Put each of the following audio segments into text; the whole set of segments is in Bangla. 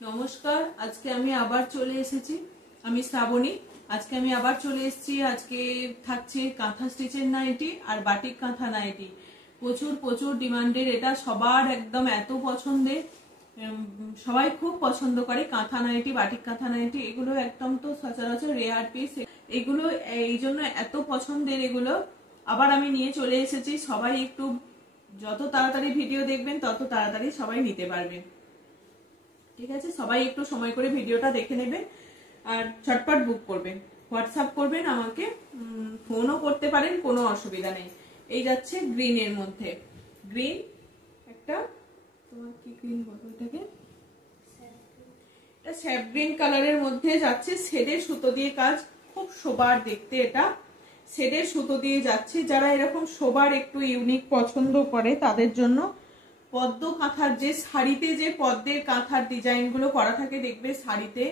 নমস্কার। আজকে আমি আবার চলে এসেছি। আমি শ্রাবণী। আজকে আমি আবার চলে এসেছি। আজকে থাকছে কাঁথা স্টিচের নাইটি আর বাটিক কাঁথা নাইটি। প্রচুর প্রচুর ডিমান্ডের, এটা সবার একদম এত পছন্দের। সবাই খুব পছন্দ করে কাঁথা নাইটি, বাটিক কাঁথা নাইটি। এগুলো একদম তো সচরাচর রেয়ার পিস। এগুলো এই জন্য এত পছন্দের, এগুলো আবার আমি নিয়ে চলে এসেছি। সবাই একটু যত তাড়াতাড়ি ভিডিও দেখবেন তত তাড়াতাড়ি সবাই নিতে পারবেন। ঠিক আছে, সবাই একটু সময় করে ভিডিওটা দেখে নেবেন আর ঝটপট বুক করবেন। হোয়াটসঅ্যাপ করবেন আমাকে, ফোনও করতে পারেন, কোনো অসুবিধা নেই। এই যাচ্ছে গ্রিনের মধ্যে, গ্রিন একটা, তোমার কি গ্রিন বলো এটাকে, এটা স্যাপ গ্রিন কালারের মধ্যে যাচ্ছে। শেডের সুতো দিয়ে কাজ, খুব সোবার দেখতে। এটা শেডের সুতো দিয়ে যাচ্ছে। যারা এরকম সোবার একটু ইউনিক পছন্দ করে তাদের জন্য পদ্ম কাঁথার, যে শাড়িতে যে পদ্মের কাঁথার ডিজাইন গুলো করা থাকে দেখবে শাড়িতে,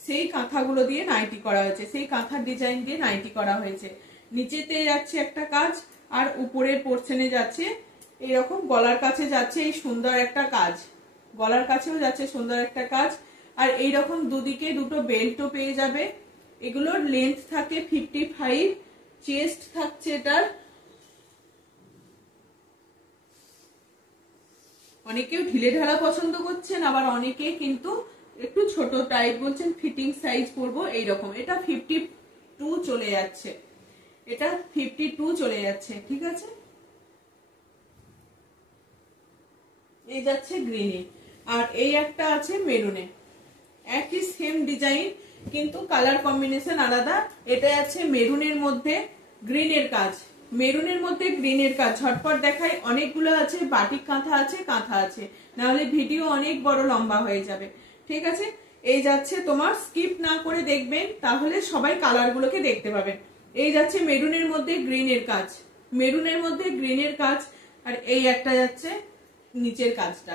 সেই কাঁথাগুলো দিয়ে নাইটি করা হয়েছে, সেই কাঁথার ডিজাইন দিয়ে নাইটি করা হয়েছে। নিচেতে যাচ্ছে একটা কাজ আর উপরের পোর্শনে যাচ্ছে এরকম, গলার কাছে যাচ্ছে এই সুন্দর একটা কাজ, গলার কাছেও যাচ্ছে সুন্দর একটা কাজ। আর এইরকম দুদিকে দুটো বেল্টও পেয়ে যাবে। এগুলোর লেন্থ থাকে 55, চেস্ট থাকছে এটার, অনেকেও ঢিলে ঢালা পছন্দ করছেন, আবার অনেকে কিন্তু একটু ছোট টাইপ বলছেন, ফিটিং সাইজ পরবো এইরকম। এটা 52 চলে যাচ্ছে, এটা 52 চলে যাচ্ছে। ঠিক আছে, এই যাচ্ছে গ্রিনে। আর এই একটা আছে মেরুনে, একই সেম ডিজাইন কিন্তু কালার কম্বিনেশন আলাদা। এটা আছে মেরুনের মধ্যে গ্রিনের কাজ, মেরুনের মধ্যে গ্রিনের কাজ। ঝটপট দেখাই, অনেকগুলো আছে, বাটিক কাঁথা আছে, কাঁথা আছে, নাহলে ভিডিও অনেক বড় লম্বা হয়ে যাবে। ঠিক আছে, এই যাচ্ছে তোমার, স্কিপ না করে দেখবেন তাহলে সবাই কালারগুলোকে দেখতে পাবেন। এই যাচ্ছে মেরুনের মধ্যে গ্রিনের কাজ, মেরুনের মধ্যে গ্রিনের কাজ। আর এই একটা যাচ্ছে নিচের কাজটা,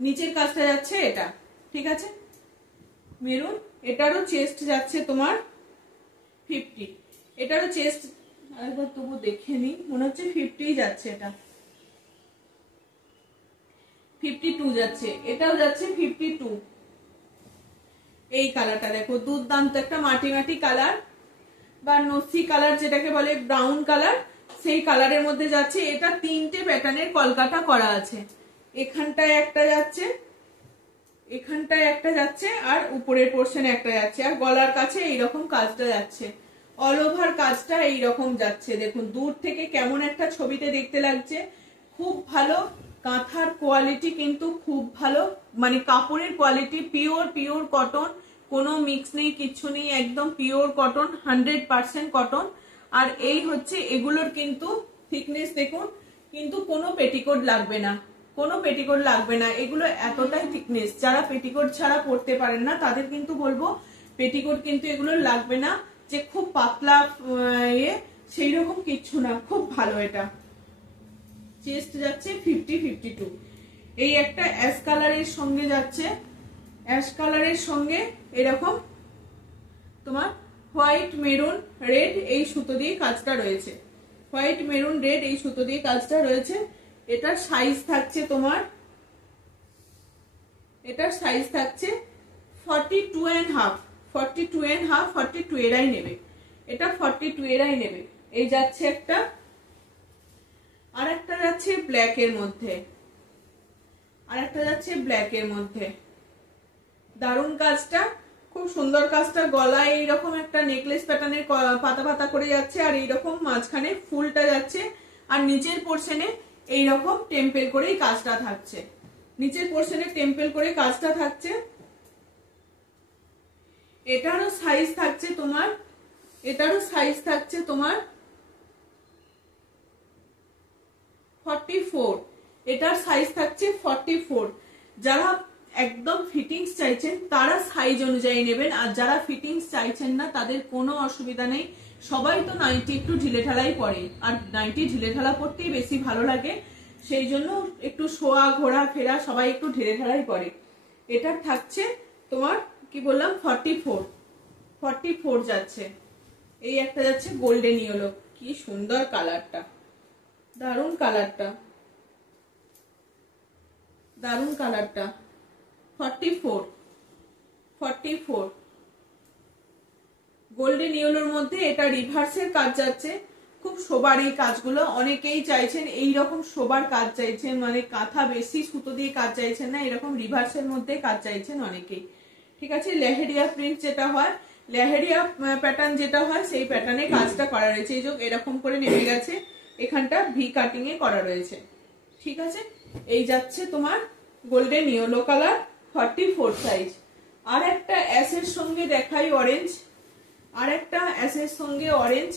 নিচের কাজটা যাচ্ছে এটা। ঠিক আছে, মেরুন। এটারও চেস্ট যাচ্ছে তোমার 50, এটারও চেস্ট একবার তবু দেখে নি, মনে হচ্ছে 50 যাচ্ছে, এটা 52 যাচ্ছে, এটাও যাচ্ছে 52। এই কালারটা দেখো, দুর্দান্ত একটা মাটি মাটি কালার বা নসি কালার যেটাকে বলে, ব্রাউন কালার, সেই কালারের মধ্যে যাচ্ছে। এটা তিনটে প্যাটার্নের কলকাতা করা আছে। এখানটায় একটা যাচ্ছে, এখানটায় একটা যাচ্ছে, আর উপরের পোর্শনে একটা যাচ্ছে, আর গলার কাছে এইরকম কাজটা যাচ্ছে। অল ওভার কাজটা এইরকম যাচ্ছে। দেখুন দূর থেকে কেমন একটা ছবিতে দেখতে লাগছে, খুব ভালো। কাঁথার কোয়ালিটি কিন্তু খুব ভালো, মানে কাপড়ের কোয়ালিটি পিওর পিওর কটন, কোনো মিক্স নেই, কিচ্ছু নেই, একদম পিওর কটন, 100% কটন। আর এই হচ্ছে এগুলোর কিন্তু থিকনেস দেখুন, কিন্তু কোনো পেটিকোট লাগবে না, কোনো পেটিকোট লাগবে না। এগুলো এতটাই থিকনেস, যারা পেটিকোট ছাড়া পরতে পারেন না তাদের কিন্তু বলবো পেটিকোট কিন্তু এগুলো লাগবে না, যে খুব পাতলা সেই রকম কিচ্ছু না, খুব ভালো। এটা চেস্ট যাচ্ছে 50-52। এই একটা অ্যাশ কালারের সঙ্গে যাচ্ছে, অ্যাশ কালারের সঙ্গে এরকম তোমার হোয়াইট মেরুন রেড এই সুতো দিয়ে কাজটা রয়েছে, হোয়াইট মেরুন রেড এই সুতো দিয়ে কাজটা রয়েছে। এটার সাইজ থাকছে তোমার, এটার সাইজ থাকছে 42.5, 42.5, 42 এরাই নেবে, এটা 42 এরাই নেবে। এই যাচ্ছে একটা, আর একটা যাচ্ছে ব্ল্যাক এর মধ্যে, আর একটা যাচ্ছে ব্ল্যাক এর মধ্যে। দারুণ কাজটা, খুব সুন্দর কাজটা। গলায় এইরকম একটা নেকলেস প্যাটার্নের পাতা পাতা করে যাচ্ছে, আর এইরকম মাঝখানে ফুলটা যাচ্ছে, আর নিচের পোর্শনে এইরকম টেম্পেল করেই কাজটা থাকছে, নিচের পোর্শনে টেম্পেল করে কাজটা থাকছে। এটারও সাইজ থাকছে তোমার, এটারও সাইজ থাকছে তোমার 44, এটার সাইজ থাকছে 44। যারা একদম ফিটিংস চাইছেন তারা সাইজ অনুযায়ী নেবেন, আর যারা ফিটিংস চাইছেন না তাদের কোনো অসুবিধা নেই। সবাই তো নাইটি একটু ঢিলে ঢালাই পরে, আর নাইটি ঢিলে ঢালা পরতেই বেশি ভালো লাগে, সেই জন্য একটু শোয়া ঘোরা ফেরা সবাই একটু ঢিলে ঢালাই পরে। এটার থাকছে তোমার কি বললাম 44, 44 যাচ্ছে। এই একটা যাচ্ছে গোল্ডেন ইয়েলো, কি সুন্দর কালারটা, দারুণ কালারটা, দারুণ কালারটা, 44। 44। গোল্ডেন ইয়েলোর মধ্যে এটা রিভার্সের কাজ যাচ্ছে, খুব শোবার এই কাজগুলো। অনেকেই চাইছেন এই রকম শোবার কাজ চাইছেন, মানে কাঁথা বেশি সুতো দিয়ে কাজ চাইছেন না, এরকম রিভার্সের মধ্যে কাজ চাইছেন অনেকেই। ঠিক আছে, লেহেরিয়া প্রিন্ট যেটা হয়, লেহেরিয়া প্যাটার্ন যেটা হয় সেই প্যাটার্নে কাজটা করা রয়েছে। এই যে এরকম করে নেমে গেছে, এখানটা ভি কাটিং এ করা রয়েছে। ঠিক আছে, এই যাচ্ছে তোমার গোল্ডেন ইয়েলো কালার 44 সাইজ। আর একটা অ্যাশের সঙ্গে দেখাই অরেঞ্জ, আর একটা অ্যাশের সঙ্গে অরেঞ্জ,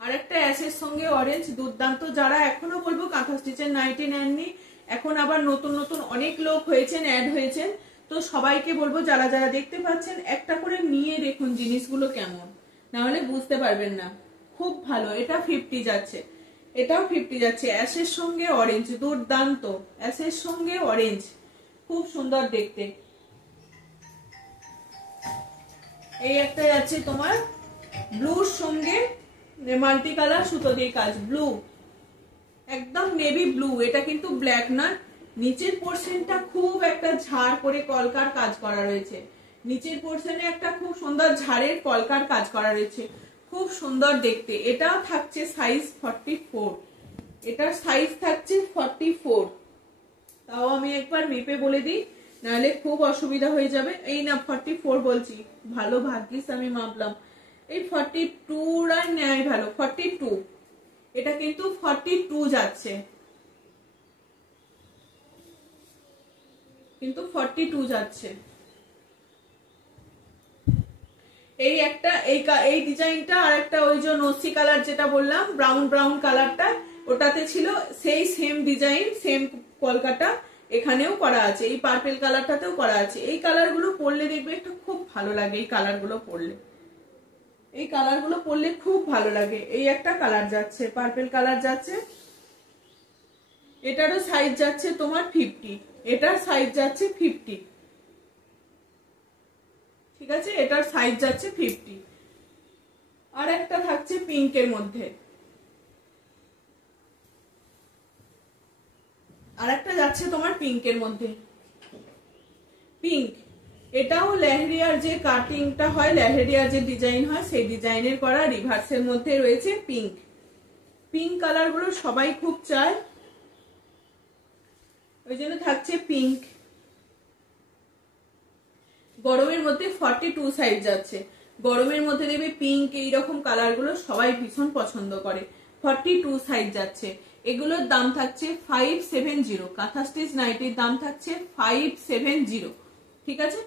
আর একটা অ্যাশের সঙ্গে অরেঞ্জ, দুর্দান্ত। যারা এখনো বলবো কাঁথা স্টিচের নাইটি নেননি, এখন আবার নতুন নতুন অনেক লোক হয়েছেন, অ্যাড হয়েছেন, তো সবাইকে বলবো যারা যারা দেখতে পাচ্ছেন একটা করে নিয়ে দেখুন জিনিসগুলো কেমন, না হলে বুঝতে পারবেন না। খুব ভালো, এটা 50 যাচ্ছে, এটাও 50 যাচ্ছে। অ্যাশের সঙ্গে অরেঞ্জ, দুর্দান্ত, অ্যাশের সঙ্গে অরেঞ্জ, খুব সুন্দর দেখতে। এই একটা যাচ্ছে তোমার ব্লুর সঙ্গে মাল্টি কালার সুতো দিয়ে কাজ, ব্লু, একদম নেভি ব্লু, এটা কিন্তু ব্ল্যাক না। নিচের পোর্শনটা খুব একটা ঝাড় করে কলকার কাজ করা রয়েছে, নিচের পোর্শনে একটা খুব সুন্দর ঝাড়ের কলকার কাজ করা রয়েছে, খুব সুন্দর দেখতে। এটাও থাকছে সাইজ 44, এটার সাইজ থাকছে 44। তাও আমি একবার মেপে বলে দিই, নাহলে খুব অসুবিধা হয়ে যাবে। এই না 44 বলছি, ভালো ভাগ্যিস আমি মাপলাম, এই 42 নেয় ভালো, 42, এটা কিন্তু 42 যাচ্ছে, কিন্তু 42 যাচ্ছে। এই একটা এই ডিজাইনটা, আর একটা ওই যে নসি কালার যেটা বললাম ব্রাউন ব্রাউন কালারটা, ওটাতে ছিল সেই সেম ডিজাইন, সেম কলকাটা, এখানেও করা আছে, এই পার্পল কালারটাতেও করা আছে। এই কালারগুলো পরলে দেখবে একটা খুব ভালো লাগে, এই কালারগুলো পরলে, এই কালারগুলো পরলে খুব ভালো লাগে। এই একটা কালার যাচ্ছে, পার্পল কালার যাচ্ছে, এটারও সাইজ যাচ্ছে তোমার 50, এটার সাইজ যাচ্ছে 50। ঠিক আছে, এটার সাইজ যাচ্ছে 50। আর একটা থাকছে পিঙ্কের মধ্যে, আর একটা যাচ্ছে তোমার পিঙ্কের মধ্যে, পিঙ্ক, এটাও লেহেরিয়ার যে কাটিংটা হয়, লেহেরিয়ার যে ডিজাইন হয় সেই ডিজাইনের করা, রিভার্সের মধ্যে রয়েছে পিঙ্ক। পিঙ্ক কালার গুলো সবাই খুব চায়, ওই জন্য থাকছে পিঙ্ক। গরমের মধ্যে 42 সাইজ যাচ্ছে, গরমের মধ্যে দেবে পিঙ্ক, এইরকম কালার গুলো সবাই ভীষণ পছন্দ করে। 42 সাইজ যাচ্ছে, এগুলোর দাম থাকছে 570, কাঁথা স্টিচ নাইটির দাম থাকছে 570। ঠিক আছে,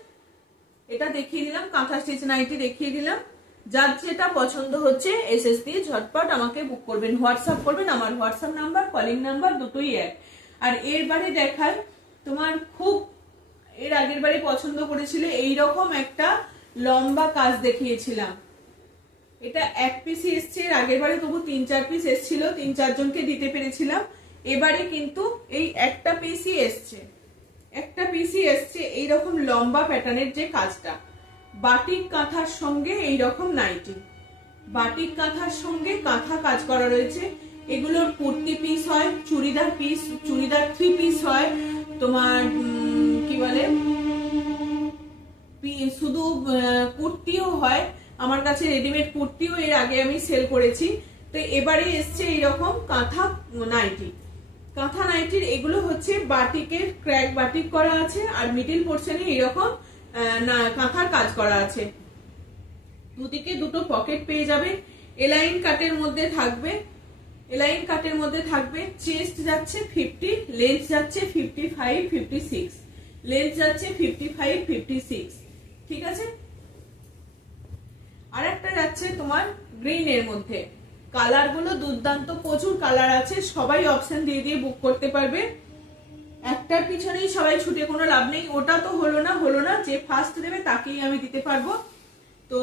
এটা দেখিয়ে দিলাম, কাঁথা স্টিচ নাইটি দেখিয়ে দিলাম। যার যেটা পছন্দ হচ্ছে এসএস দিয়ে ঝটপট আমাকে বুক করবেন, হোয়াটসঅ্যাপ করবেন, আমার হোয়াটসঅ্যাপ নাম্বার কলিং নাম্বার দুটোই এক। আর এর বারে দেখায় তোমার, খুব এর আগের বারে পছন্দ করেছিল এইরকম একটা লম্বা কাজ দেখিয়েছিলাম, এটা এক পিসই এসছে, এর আগের বারে তবু 3-4 পিস এসছিল, 3-4 জনকে দিতে পেরেছিলাম। এবারে কিন্তু এই একটা পিসই এসছে, একটা পিসই এসছে এইরকম লম্বা প্যাটার্নের যে কাজটা, বাটিক কাঁথার সঙ্গে এইরকম নাইটি, বাটিক কাঁথার সঙ্গে কাঁথা কাজ করা রয়েছে। এগুলোর কুর্তি পিস হয়, চুড়িদার পিস, চুড়িদার 3 পিস হয়, তোমার কি বলে শুধু কুর্তিও হয়, আমার কাছে রেডিমেড কুর্তিও এর আগে আমি সেল করেছি। তো এবারে এসছে এইরকম কাঁথা নাইটি, কাঁথা নাইটির এগুলো হচ্ছে বাটিকের ক্র্যাক বাটিক করা আছে, আর মিডিল পোর্শনে এরকম কাঁথার কাজ করা আছে, দুদিকে দুটো পকেট পেয়ে যাবে, এলাইন কাটের মধ্যে থাকবে, এলাইন কাটের মধ্যে থাকবে। চেস্ট যাচ্ছে 50, লেন্থ যাচ্ছে 55, 56, লেন্থ যাচ্ছে 55, 56। ঠিক আছে, আর একটা যাচ্ছে তোমার গ্রিন এর মধ্যে, কালার গুলো দুর্দান্ত, প্রচুর কালার আছে, সবাই অপশন দিয়ে দিয়ে বুক করতে পারবে, একটার পিছনেই সবাই ছুটে কোনো লাভ নেই। ওটা তো হলো না, যে ফার্স্ট দেবে তাকেই আমি দিতে পারবো। তো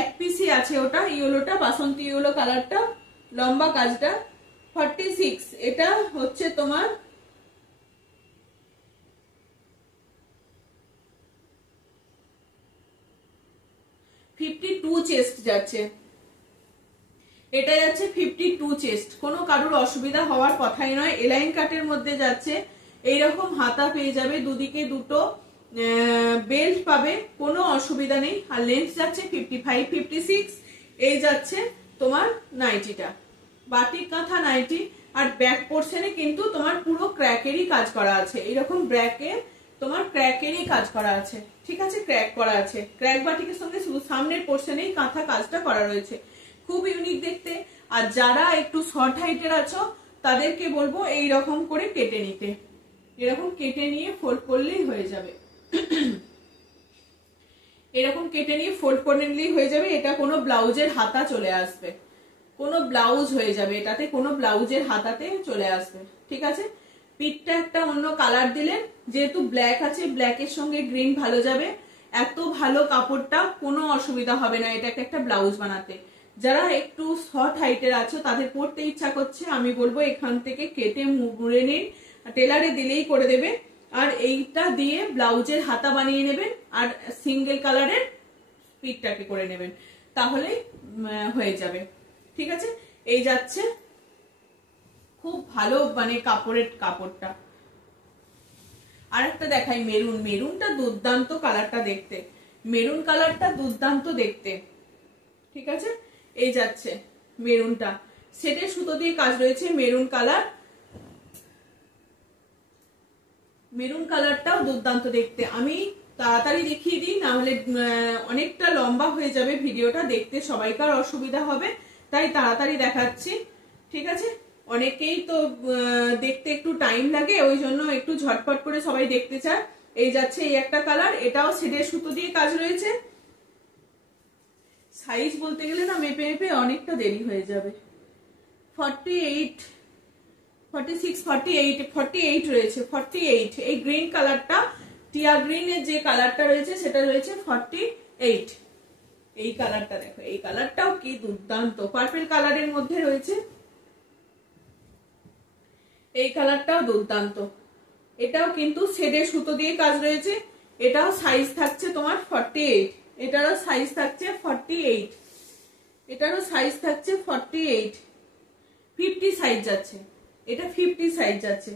এক পিসই আছে ওটা, ইয়েলোটা, বাসন্তী ইয়েলো কালারটা, লম্বা কাজটা 46, এটা হচ্ছে তোমার 52 চেস্ট যাচ্ছে, এটা যাচ্ছে 52 চেস্ট, কোনো কারোর অসুবিধা হওয়ার কথাই নয়। এলাইন কাটের মধ্যে যাচ্ছে, এইরকম হাতা পেয়ে যাবে, দুদিকে দুটো বেল্ট পাবে, কোনো অসুবিধা নেই। আর লেন্থ যাচ্ছে 55, 56। এই যাচ্ছে তোমার নাইটিটা, বাটিক কাঁথা নাইটি। আর ব্যাক পোর্শনে কিন্তু তোমার পুরো ক্র্যাকেরই কাজ করা আছে, এরকম ব্র্যাকে তোমার ক্র্যাকেরই কাজ করা আছে, ঠিক আছে, ক্র্যাক করা আছে। ক্র্যাক বাটিকের সঙ্গে শুধু সামনের পোর্শনেই কাঁথা কাজটা করা রয়েছে, খুব ইউনিক দেখতে। আর যারা একটু শর্ট হাইটের আছো তাদেরকে বলবো এই রকম করে কেটে নিতে, এরকম কেটে নিয়ে ফোল্ড করলেই হয়ে যাবে। এরকম কেটে নিয়ে ফোল্ড করে নিলেই হয়ে যাবে। এটা কোনো ব্লাউজের হাতা চলে আসবে, কোনো ব্লাউজ হয়ে যাবে, এটাতে কোনো ব্লাউজের হাতাতে চলে আসবে, ঠিক আছে। পিঠটা একটা অন্য কালার দিলেন, যেহেতু ব্ল্যাক আছে, ব্ল্যাকের সঙ্গে গ্রিন ভালো যাবে। এত ভালো কাপড়টা, কোনো অসুবিধা হবে না এটাকে একটা ব্লাউজ বানাতে। যারা একটু শর্ট হাইটের আছো তাদের পরতে ইচ্ছা করছে, আমি বলবো এখান থেকে কেটে মুড়ে নিন, টেলারে দিলেই করে দেবে। আর এইটা দিয়ে ব্লাউজের হাতা বানিয়ে নেবেন, আর সিঙ্গেল কালারের পিঠটাকে করে নেবেন, তাহলেই হয়ে যাবে, ঠিক আছে। এই যাচ্ছে খুব ভালো মানে কাপড়টা। আর একটা দেখাই মেরুন, মেরুনটা দুর্দান্ত কালারটা দেখতে, মেরুন কালারটা দুর্দান্ত দেখতে, ঠিক আছে। এই যাচ্ছে মেরুনটা, সেটের সুতো দিয়ে কাজ রয়েছে, মেরুন কালার, মেরুন কালারটাও দুর্দান্ত দেখতে। আমি তাড়াতাড়ি দেখিয়ে দিই, না হলে অনেকটা লম্বা হয়ে যাবে ভিডিওটা, দেখতে সবাইকার অসুবিধা হবে, তাই তাড়াতাড়ি দেখাচ্ছি, ঠিক আছে। অনেকেই তো দেখতে একটু টাইম লাগে, ওই জন্য একটু ঝটপট করে সবাই দেখতে চায়। এই যাচ্ছে এই একটা কালার, এটাও সেটের সুতো দিয়ে কাজ রয়েছে। সাইজ বলতে গেলে না মেপে মেপে অনেকটা দেরি হয়ে যাবে। 48, 46, 48, 48 রয়েছে, 48। এই গ্রিন কালারটা, টিয়া গ্রিনের যে কালারটা রয়েছে সেটা রয়েছে 48। এই কালারটা দেখো, এই কালারটাও কি দুর্দান্ত, পার্পল কালারের মধ্যে রয়েছে, এই কালারটাও দুর্দান্ত। এটাও কিন্তু শেডের সুতো দিয়ে কাজ রয়েছে, এটাও সাইজ থাকছে তোমার 48, এটারও সাইজ থাকছে 48, এটারও সাইজ থাকছে 48, 50 সাইজ যাচ্ছে, এটা 50 সাইজ যাচ্ছে,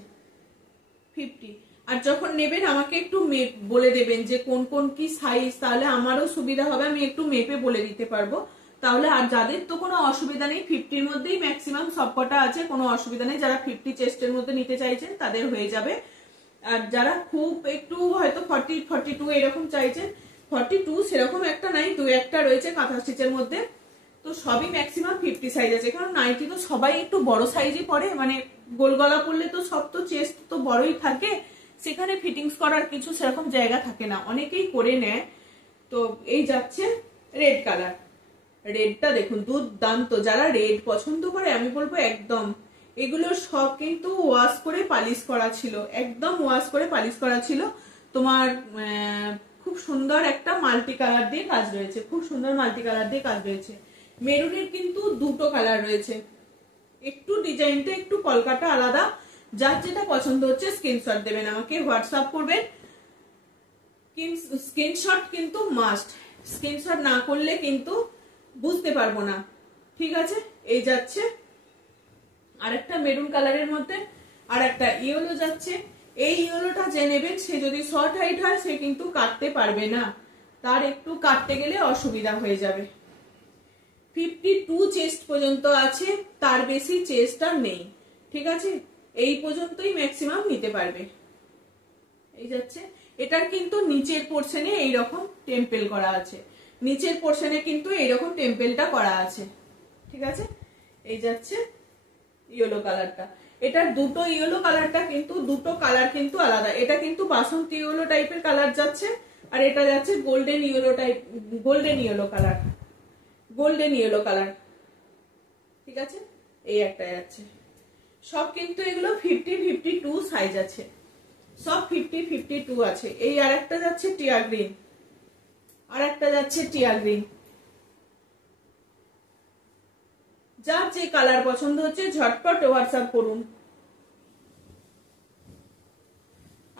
50। আর যখন নেবেন আমাকে একটু বলে দেবেন যে কোন কোন কি সাইজ, তাহলে আমারও সুবিধা হবে, আমি একটু মেপে বলে দিতে পারবো তাহলে। আর যাদের তো কোনো অসুবিধা নেই, 50-র মধ্যেই ম্যাক্সিমাম সবকটা আছে, কোনো অসুবিধা নেই। যারা 50 চেস্টের মধ্যে নিতে চাইছেন তাদের হয়ে যাবে। আর যারা খুব একটু হয়তো 40, 42 এরকম চাইছেন, 42 সেরকম একটা নাই, দু একটা রয়েছে কাঁথা স্টিচের মধ্যে, তো সবই ম্যাক্সিমাম 50 সাইজ আছে। কারণ নাইটি তো সবাই একটু বড় সাইজই পরে, মানে গোল গলা পরলে তো সব তো চেস্ট তো বড়ই থাকে, সেখানে ফিটিংস করার কিছু সেরকম জায়গা থাকে না, অনেকেই করে নেয়। তো এই যাচ্ছে রেড কালার, রেডটা দেখুন দুর্দান্ত। যারা রেড পছন্দ করে আমি বলবো একদম, এগুলো সব কিন্তু ওয়াশ করে পালিশ করা ছিল, একদম ওয়াশ করে পালিশ করা ছিল। তোমার খুব সুন্দর একটা মাল্টি কালার দিয়ে কাজ রয়েছে, খুব সুন্দর মাল্টি কালার দিয়ে কাজ রয়েছে। মেরুনের কিন্তু দুটো কালার রয়েছে, একটু ডিজাইনটা একটু কলকাতা আলাদা। যার যেটা পছন্দ হচ্ছে স্ক্রিনশট দেবেন, আমাকে হোয়াটসঅ্যাপ করবেন। স্ক্রিনশট কিন্তু মাস্ট, স্ক্রিনশট না করলে কিন্তু বুঝতে পারবো না, ঠিক আছে। এই যাচ্ছে আরেকটা মেরুন কালারের মধ্যে, আর একটা ইয়েলো যাচ্ছে। এই ইয়েলোটা যে নেবেন সে যদি শর্ট হাইট হয় সে কিন্তু কাটতে পারবে না, তার একটু কাটতে গেলে অসুবিধা হয়ে যাবে। 52 চেস্ট পর্যন্ত আছে, তার বেশি চেস্ট আর নেই, ঠিক আছে। এই পর্যন্তই ম্যাক্সিমাম নিতে পারবে। এই যাচ্ছে, এটার কিন্তু নিচের পোর্শনে এইরকম টেম্পেল করা আছে, নিচের পোর্শনে কিন্তু এইরকম টেম্পেলটা করা আছে, ঠিক আছে। এই যাচ্ছে ইয়েলো কালারটা, এটার দুটো ইয়েলো কালারটা কিন্তু দুটো কালার কিন্তু আলাদা। এটা কিন্তু বাসন্তী ইয়েলো টাইপের কালার যাচ্ছে, আর এটা যাচ্ছে golden yellow type, golden yellow colour, golden yellow colour, ঠিক আছে। এই একটা যাচ্ছে, সব কিন্তু এগুলো 50-52 সাইজ আছে, সব 50-52 আছে। এই আরেকটা যাচ্ছে টিয়া গ্রিন, আরেকটা যাচ্ছে টিয়া গ্রিন। যার যে কালার পছন্দ হচ্ছে ঝটপট হোয়াটসঅ্যাপ করুন।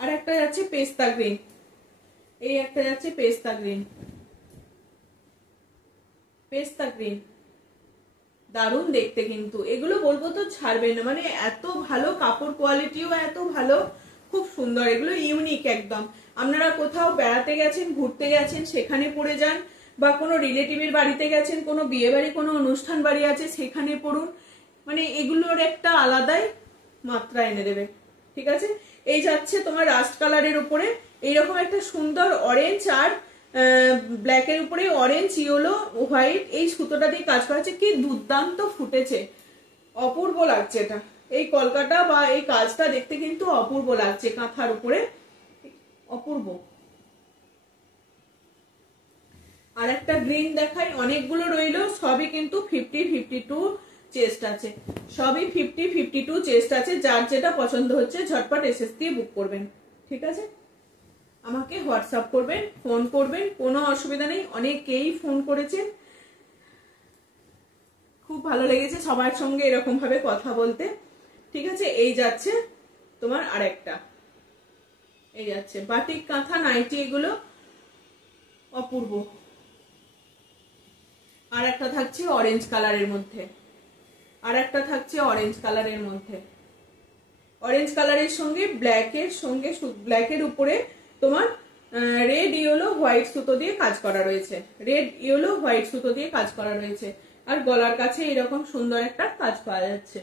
আর একটা যাচ্ছে পেস্তা গ্রিন, এই একটা যাচ্ছে পেস্তা গ্রিন, পেস্তা গ্রিন দারুণ দেখতে কিন্তু। এগুলো বলবো তো ছাড়বে না, মানে এত ভালো কাপড় কোয়ালিটিও এত ভালো, খুব সুন্দর, এগুলো ইউনিক একদম। আপনারা কোথাও বেড়াতে গেছেন, ঘুরতে গেছেন, সেখানে পরে যান, বা কোনো রিলেটিভের বাড়িতে গেছেন, কোনো বিয়ে বাড়ি, কোনো অনুষ্ঠান বাড়ি আছে সেখানে পড়ুন, মানে এগুলোর একটা আলাদাই মাত্রা এনে দেবে। ঠিক আছে, এই যাচ্ছে তোমার রাস্ট কালারের উপরে এইরকম একটা সুন্দর অরেঞ্জ আর ব্ল্যাকের উপরে অরেঞ্জ, ইয়েলো, হোয়াইট এই সুতোটা দিয়ে কাজ করা আছে। কি দুর্দান্ত ফুটেছে, অপূর্ব লাগছে এটা। এই কলকাটা বা এই কাজটা দেখতে কিন্তু অপূর্ব লাগছে কাঁথার উপরে, অপূর্ব। আর একটা গ্রিন দেখাই, অনেকগুলো রইলো, সবই কিন্তু 50-52 চেস্ট আছে, সবই 50-52 চেস্ট আছে। যার যেটা পছন্দ হচ্ছে ঝটপট এসএস দিয়ে বুক করবেন। ঠিক আছে, আমাকে হোয়াটসঅ্যাপ করবেন, ফোন করবেন, কোনো অসুবিধা নেই। অনেকেই ফোন করেছে, খুব ভালো লেগেছে সবার সঙ্গে এরকম ভাবে কথা বলতে। ঠিক আছে, এই যাচ্ছে তোমার আরেকটা, এই যাচ্ছে বাটিক কাঁথা নাইটি, এগুলো অপূর্ব। আর একটা থাকছে অরেঞ্জ কালারের মধ্যে, আর একটা থাকছে অরেঞ্জ কালারের মধ্যে, অরেঞ্জ কালারের সঙ্গে ব্ল্যাকের উপরে তোমার রেড, ইয়েলো, হোয়াইট সুতো দিয়ে কাজ করা রয়েছে, রেড, ইয়েলো, হোয়াইট সুতো দিয়ে কাজ করা রয়েছে। আর গলার কাছে এরকম সুন্দর একটা কাজ পাওয়া যাচ্ছে।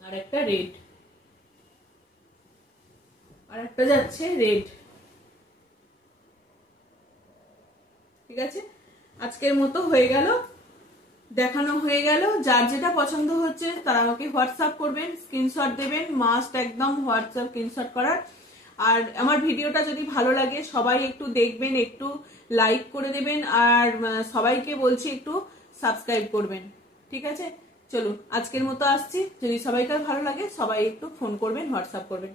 আর একটা রেড, আর একটা যাচ্ছে রেড। ঠিক আছে, আজকের মতো হয়ে গেল, দেখানো হয়ে গেল। যার যেটা পছন্দ হচ্ছে তারা আমাকে হোয়াটসঅ্যাপ করবেন, স্ক্রিনশট দেবেন, মাস্ট একদম হোয়াটসঅ্যাপ স্ক্রিনশট করার। আর আমার ভিডিওটা যদি ভালো লাগে সবাই একটু দেখবেন, একটু লাইক করে দেবেন, আর সবাইকে বলছি একটু সাবস্ক্রাইব করবেন। ঠিক আছে, চলুন আজকের মতো আসছি। যদি সবাইকার ভালো লাগে সবাই একটু ফোন করবেন, হোয়াটসঅ্যাপ করবেন।